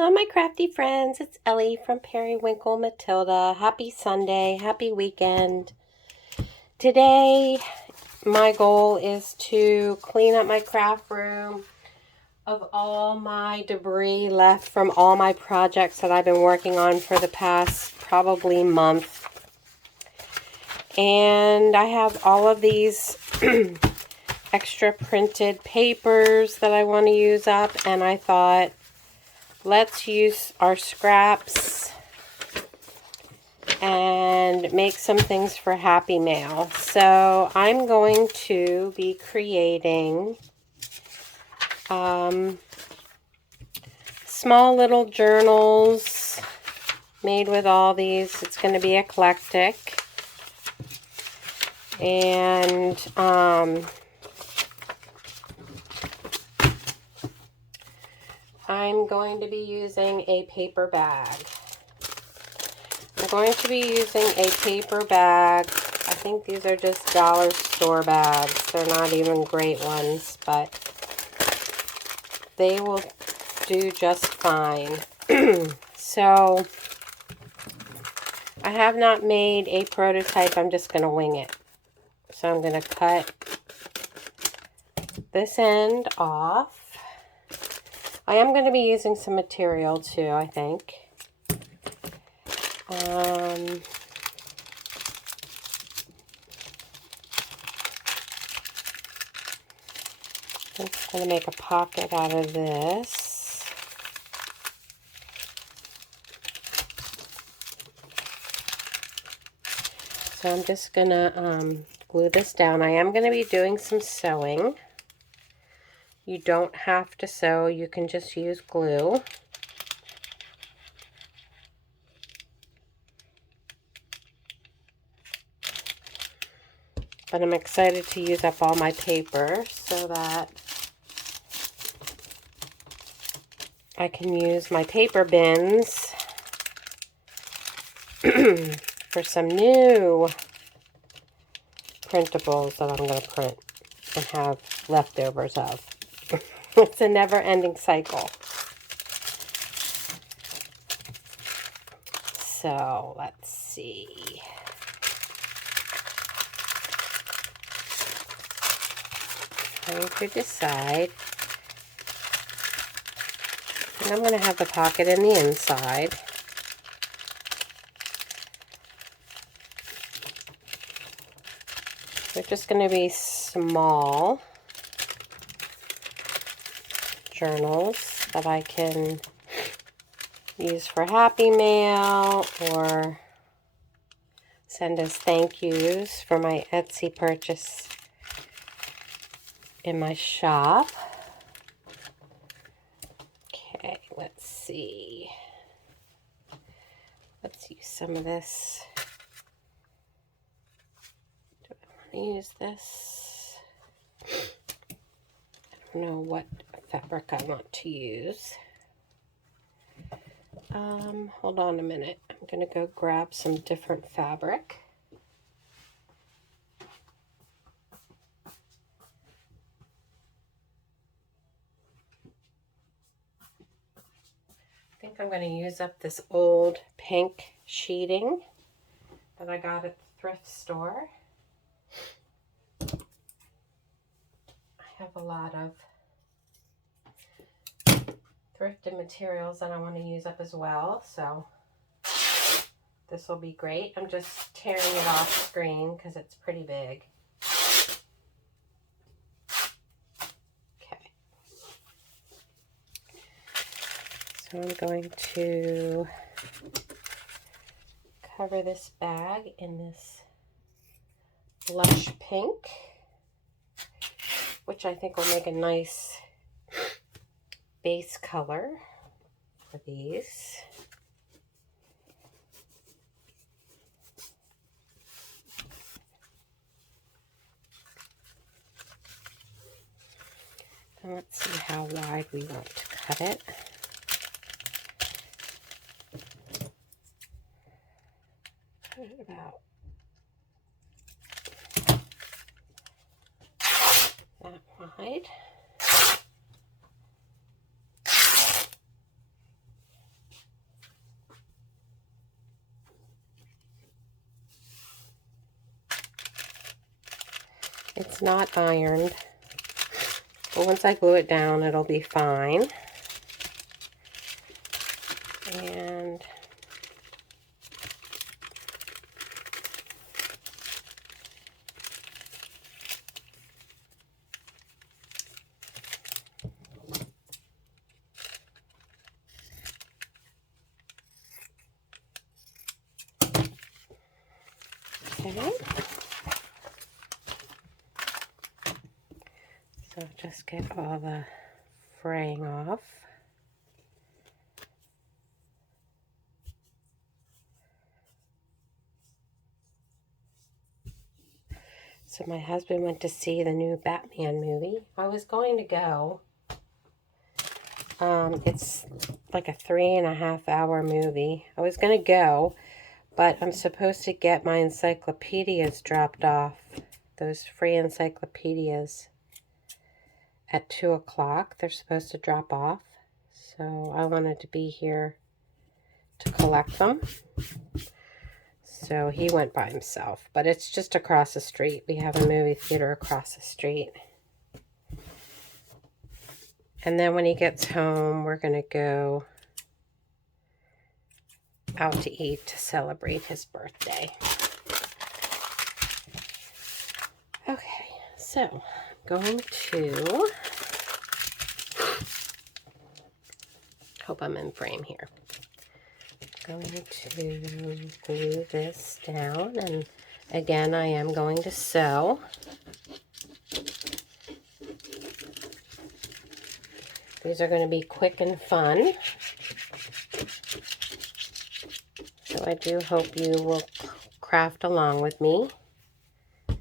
Hello, my crafty friends. It's Ellie from Periwinkle Matilda. Happy Sunday. Happy weekend. Today, my goal is to clean up my craft room of all my debris left from all my projects that I've been working on for the past probably month. And I have all of these extra printed papers that I want to use up, and I thought, let's use our scraps and make some things for Happy Mail. So I'm going to be creating small little journals made with all these. It's going to be eclectic. And I'm going to be using a paper bag. I'm going to be using a paper bag. I think these are just dollar store bags. They're not even great ones, but they will do just fine. So I have not made a prototype. I'm just going to wing it. So I'm going to cut this end off. I am going to be using some material too, I think. I'm just going to make a pocket out of this. So I'm just going to glue this down. I am going to be doing some sewing. You don't have to sew, you can just use glue. But I'm excited to use up all my paper so that I can use my paper bins for some new printables that I'm going to print and have leftovers of. It's a never-ending cycle. So, let's see. Trying to decide. And I'm going to have the pocket in the inside. They're just going to be small journals that I can use for Happy Mail or send as thank yous for my Etsy purchase in my shop. Okay, let's see. Let's use some of this. Do I want to use this? I don't know what fabric I want to use. Hold on a minute. I'm going to go grab some different fabric. I think I'm going to use up this old pink sheeting that I got at the thrift store. I have a lot of thrifted materials that I want to use up as well, so this will be great. I'm just tearing it off screen because it's pretty big. Okay. So I'm going to cover this bag in this blush pink, which I think will make a nice base color for these. And let's see how wide we want to cut it. Cut it about that wide. It's not ironed, but once I glue it down, it'll be fine. And okay. So just get all the fraying off. So my husband went to see the new Batman movie. I was going to go. It's like a 3.5-hour movie. I was going to go, but I'm supposed to get my encyclopedias dropped off. Those free encyclopedias at 2 o'clock. They're supposed to drop off. So I wanted to be here to collect them. So he went by himself, but it's just across the street. We have a movie theater across the street. And then when he gets home, we're going to go out to eat to celebrate his birthday. Okay, so I'm going to, hope I'm in frame here. I'm going to glue this down, and again, I am going to sew. These are going to be quick and fun. So I do hope you will craft along with me. I'm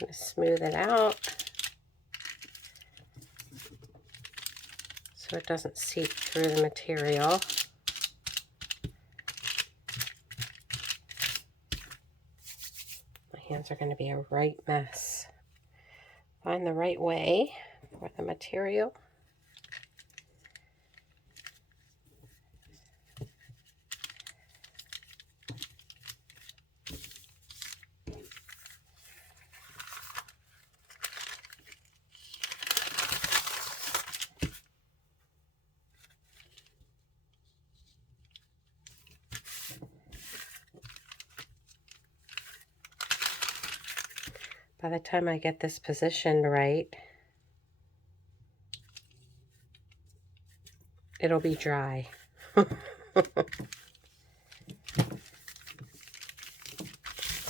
going to smooth it out so it doesn't seep through the material. My hands are going to be a right mess. Find the right way for the material. By the time I get this positioned right, it'll be dry. It's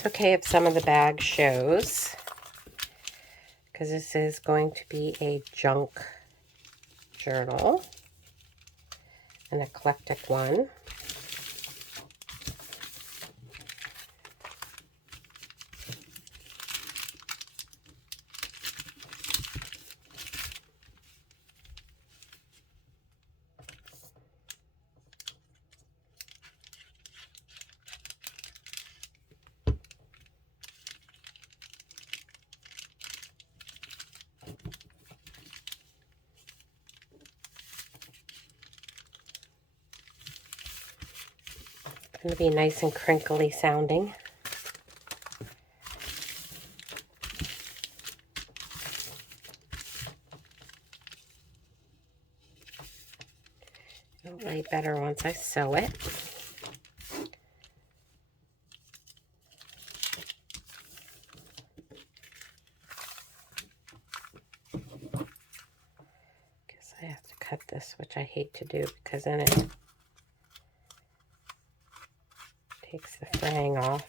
okay if some of the bag shows, because this is going to be a junk journal, an eclectic one. Going to be nice and crinkly sounding. It'll lay better once I sew it. Guess I have to cut this, which I hate to do because then it takes the fraying off.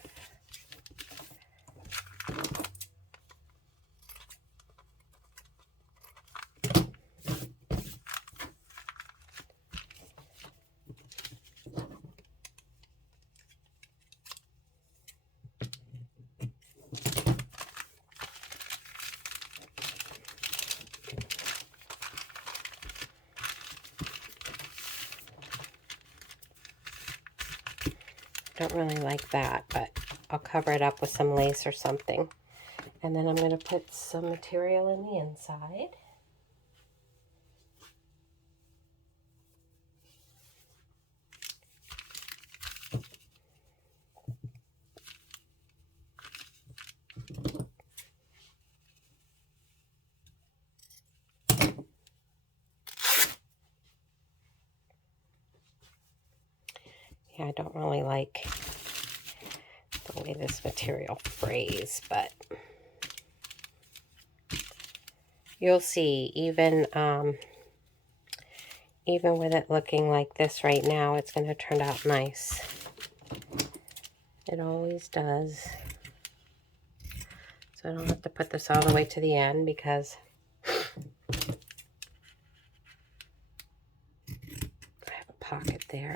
Don't really like that, but I'll cover it up with some lace or something. And then I'm going to put some material in the inside. Yeah, I don't really like the way this material frays, but you'll see, even with it looking like this right now, it's going to turn out nice. It always does. So I don't have to put this all the way to the end because I have a pocket there.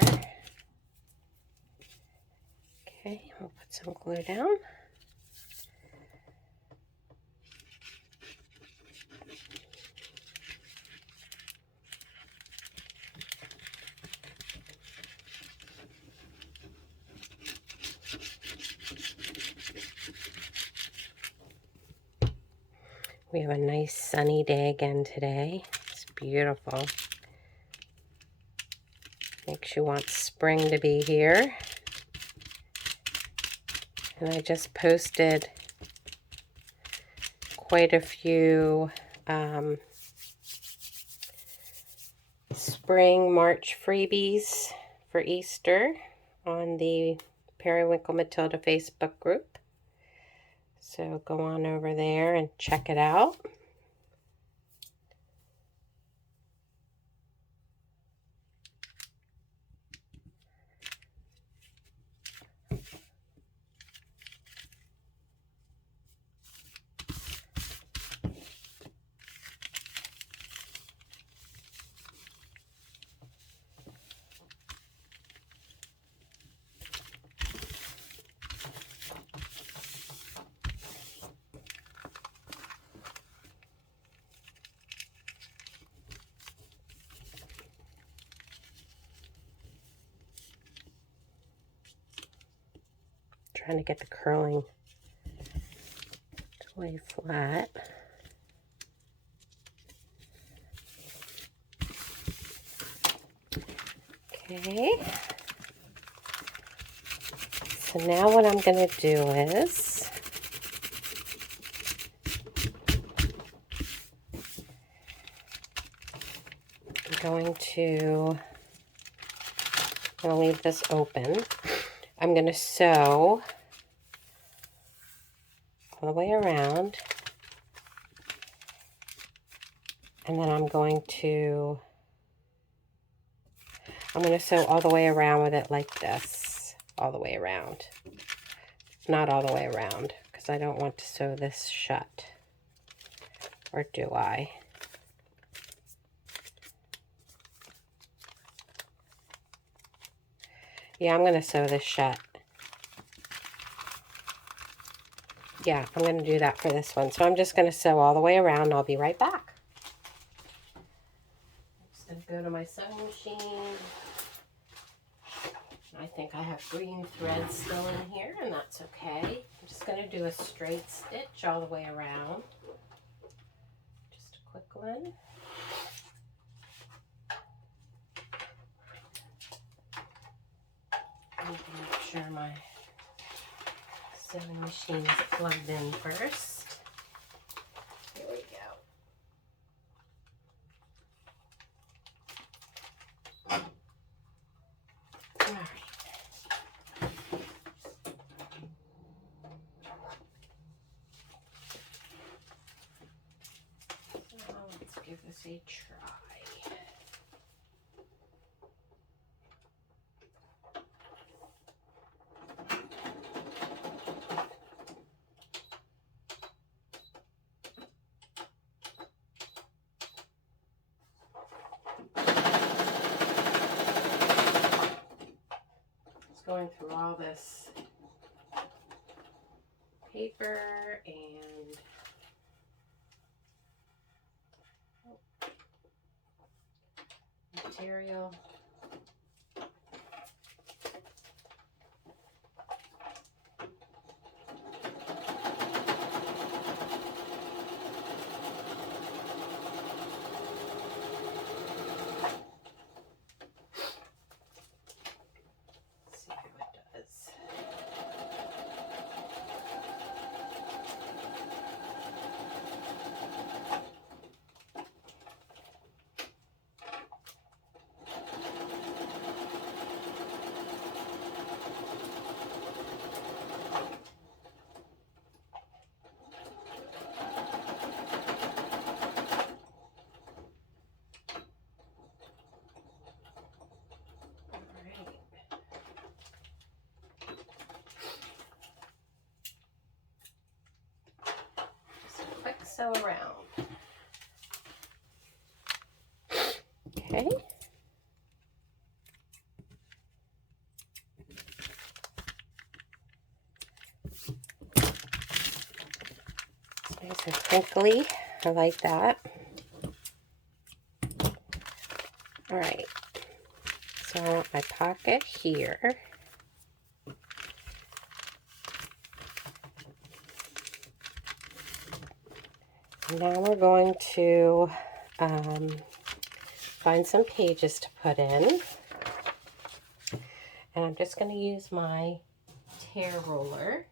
Okay, we'll put some glue down. We have a nice sunny day again today. It's beautiful. Makes you want spring to be here. And I just posted quite a few spring March freebies for Easter on the Periwinkle Matilda Facebook group. So go on over there and check it out. Trying to get the curling to lay flat. Okay. So now what I'm going to do is I'm going to leave this open. I'm going to sew all the way around, and then I'm going to sew all the way around with it like this, all the way around. Not all the way around, because I don't want to sew this shut. Or do I? Yeah, I'm going to sew this shut. Yeah, I'm going to do that for this one. So I'm just going to sew all the way around, and I'll be right back. I'm just going to go to my sewing machine. I think I have green thread still in here, and that's okay. I'm just going to do a straight stitch all the way around. Just a quick one. I need to make sure my sewing machine is plugged in first. Here we go. All right. Let's give this a try. Just going through all this paper and material. Let's see how it does. sew around. Okay. It's nice and crinkly. I like that. All right. So I want my pocket here. Now we're going to find some pages to put in. And I'm just going to use my tear roller.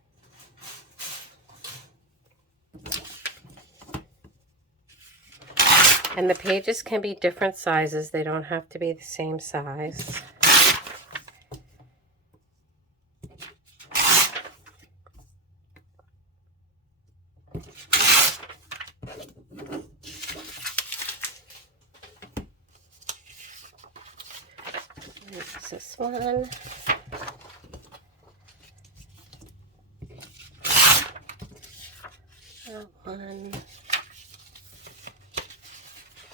And the pages can be different sizes. They don't have to be the same size. Use this one. That one.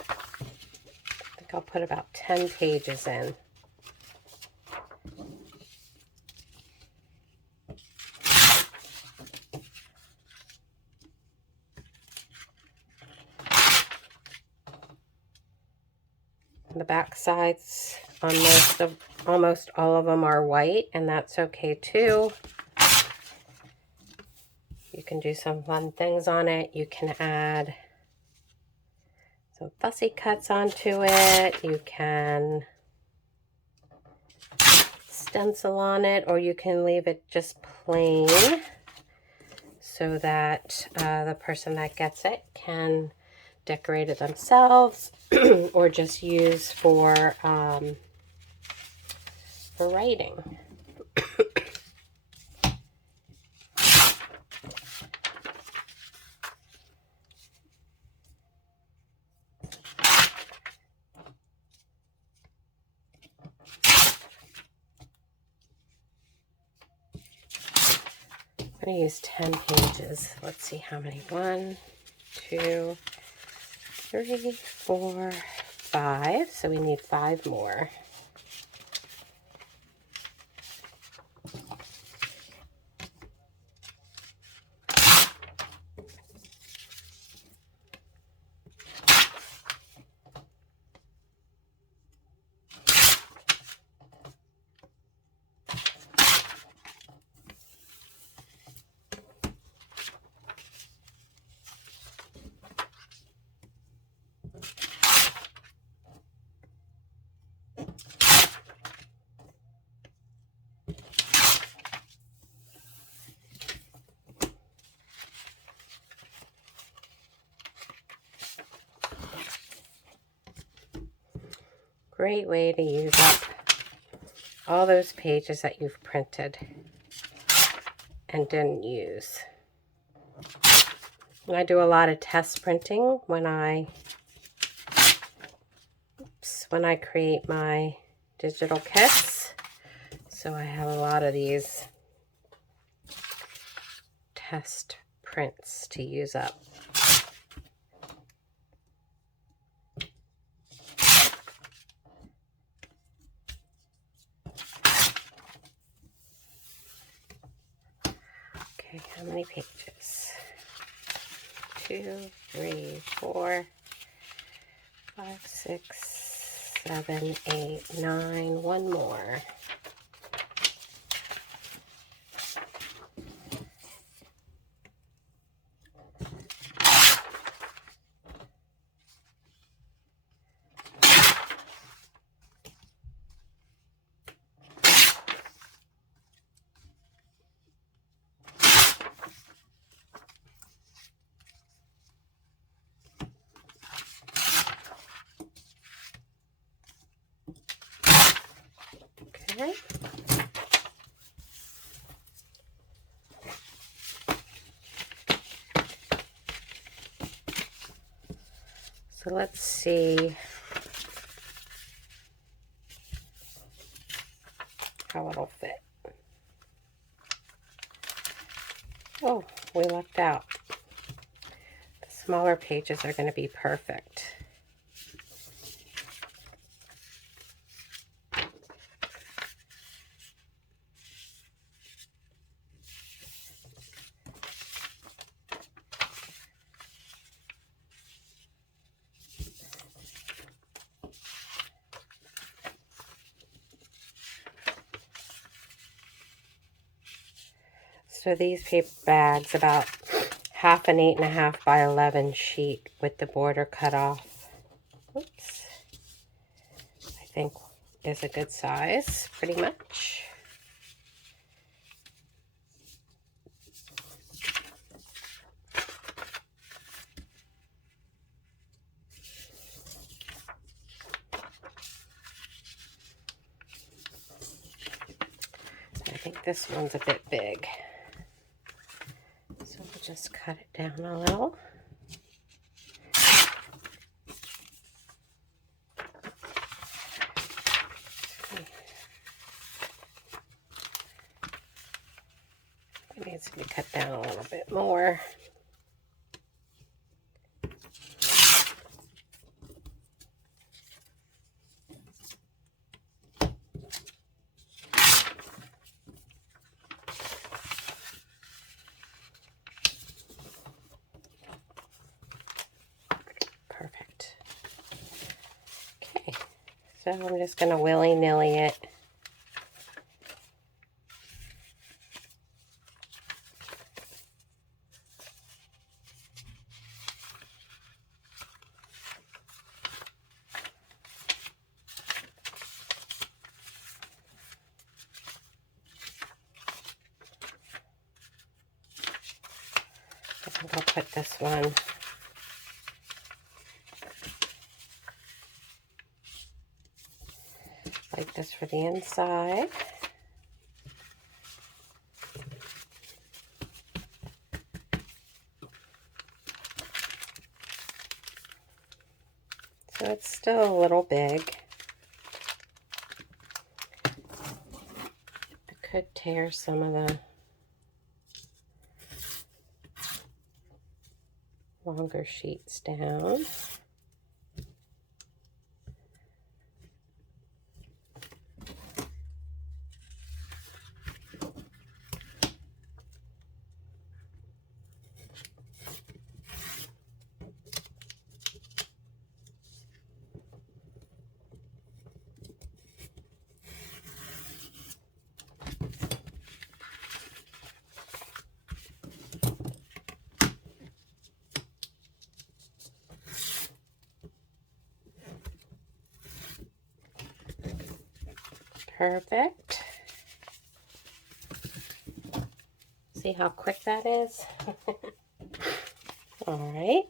I think I'll put about 10 pages in. The back sides on almost all of them are white, and that's okay too. You can do some fun things on it. You can add some fussy cuts onto it. You can stencil on it, or you can leave it just plain so that the person that gets it can decorate it themselves or just use for writing. I'm going to use 10 pages. Let's see how many. 1, 2, 3, 4, 5. So we need 5 more. Great way to use up all those pages that you've printed and didn't use. I do a lot of test printing when I create my digital kits. So I have a lot of these test prints to use up. Okay, how many pages? 2, 3, 4, 5, 6, 7, 8, 9. One more. Okay. So let's see how it'll fit. Oh, we left out this Smaller pages are going to be perfect. So these paper bags, about half an 8.5 by 11 sheet with the border cut off. Oops. I think is a good size, pretty much. I think this one's a bit big. So we'll just cut it down a little. It needs to be cut down a little bit more. Perfect. Okay, so I'm just going to willy-nilly it. I think I'll put this one like this for the inside. So it's still a little big. I could tear some of the longer sheets down. Perfect. See how quick that is? All right.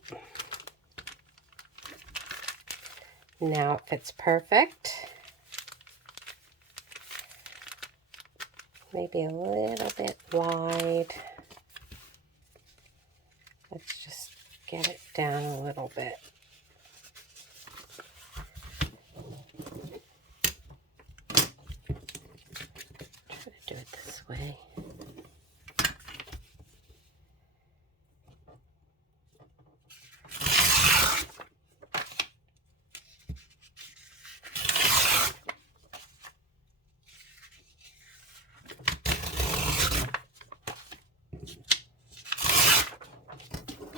Now it fits perfect. Maybe a little bit wide. Let's just get it down a little bit. Try to do it this way.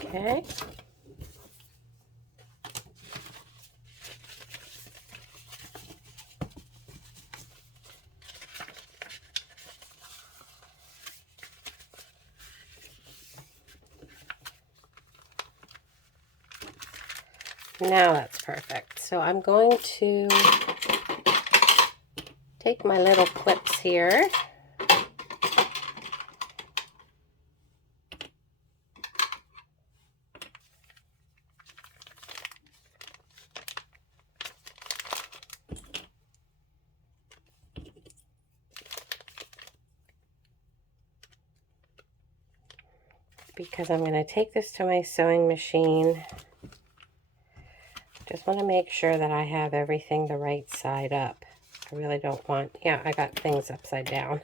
Okay. Now that's perfect. So I'm going to take my little clips here. Because I'm going to take this to my sewing machine. Just want to make sure that I have everything the right side up. I really don't want, yeah, I got things upside down.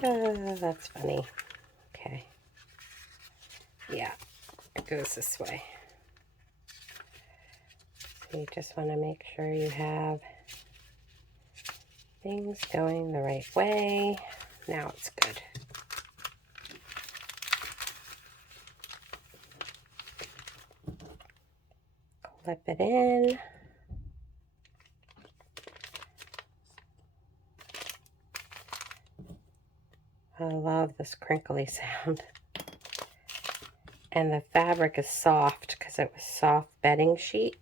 That's funny. Okay. Yeah, it goes this way. So you just want to make sure you have things going the right way. Now it's good. Clip it in. I love this crinkly sound. And the fabric is soft because it was soft bedding sheet.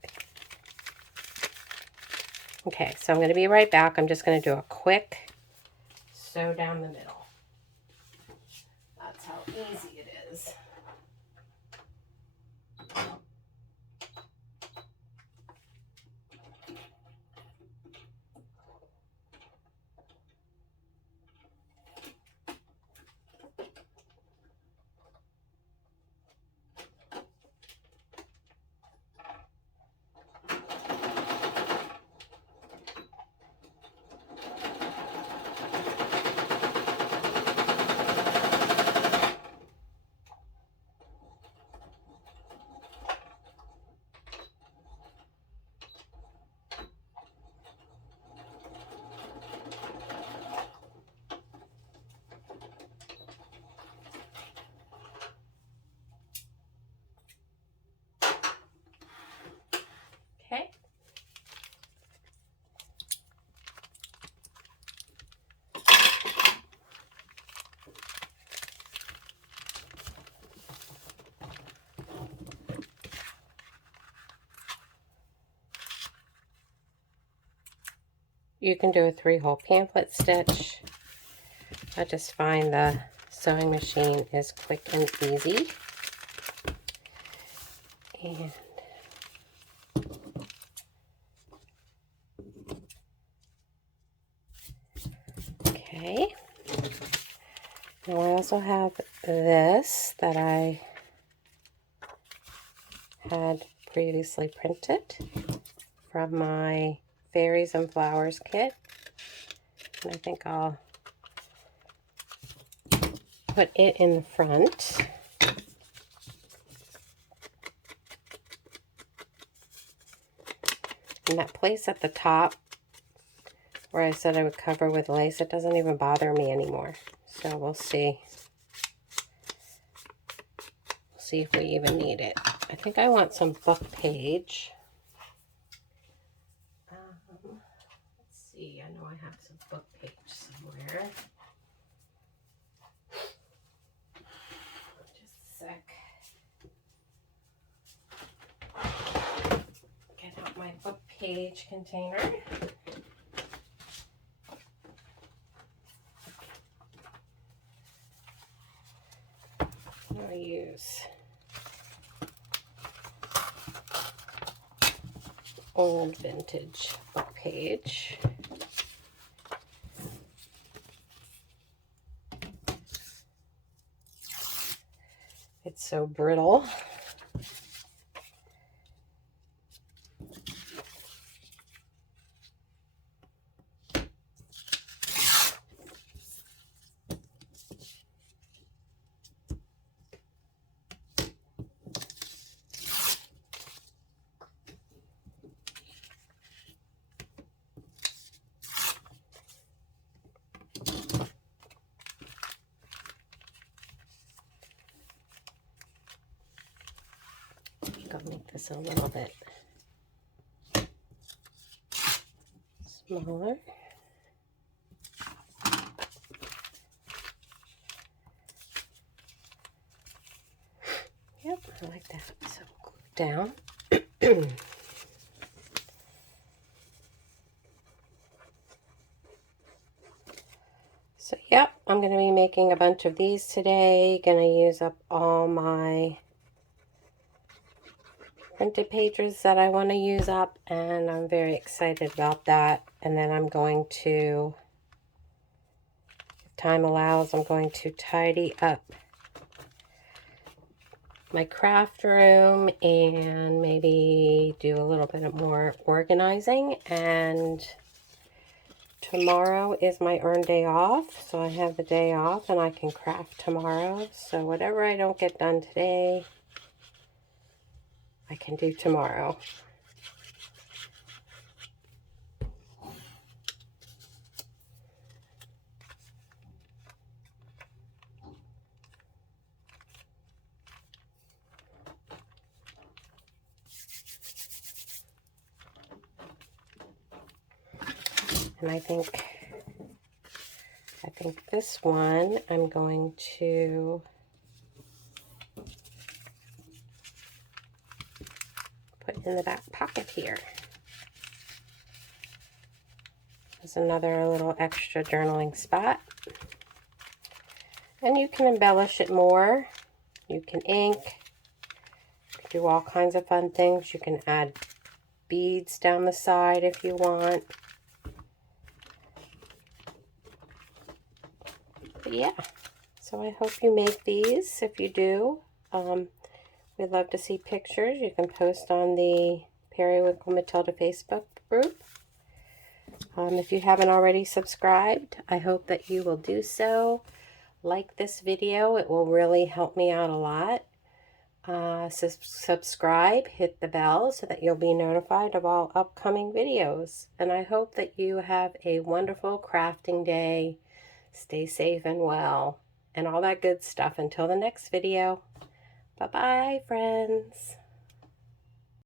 Okay, so I'm going to be right back. I'm just going to do a quick sew down the middle. That's how easy it is. Okay. You can do a 3-hole pamphlet stitch. I just find the sewing machine is quick and easy. And okay. Now I also have this that I had previously printed from my Fairies and Flowers kit. And I think I'll put it in the front. And that place at the top where I said I would cover with lace, it doesn't even bother me anymore. So we'll see. We'll see if we even need it. I think I want some book page. Let's see, I know I have some book page somewhere. Just a sec. Get out my book page container. I'll use old vintage book page. It's so brittle. I'll make this a little bit smaller. Yep, I like that. So glue down. So yep, I'm going to be making a bunch of these today. Going to use up all my printed pages that I want to use up, and I'm very excited about that. And then I'm going to, if time allows, I'm going to tidy up my craft room and maybe do a little bit more organizing. And tomorrow is my earned day off, so I have the day off and I can craft tomorrow. So whatever I don't get done today, I can do tomorrow. And I think this one I'm going to put in the back pocket here. There's another little extra journaling spot. And you can embellish it more. You can ink, you can do all kinds of fun things. You can add beads down the side if you want. But yeah, so I hope you make these. If you do, we'd love to see pictures. You can post on the Periwinkle Matilda Facebook group. If you haven't already subscribed, I hope that you will do so. Like this video, it will really help me out a lot. Subscribe, hit the bell so that you'll be notified of all upcoming videos. And I hope that you have a wonderful crafting day. Stay safe and well, and all that good stuff. Until the next video. Bye-bye, friends.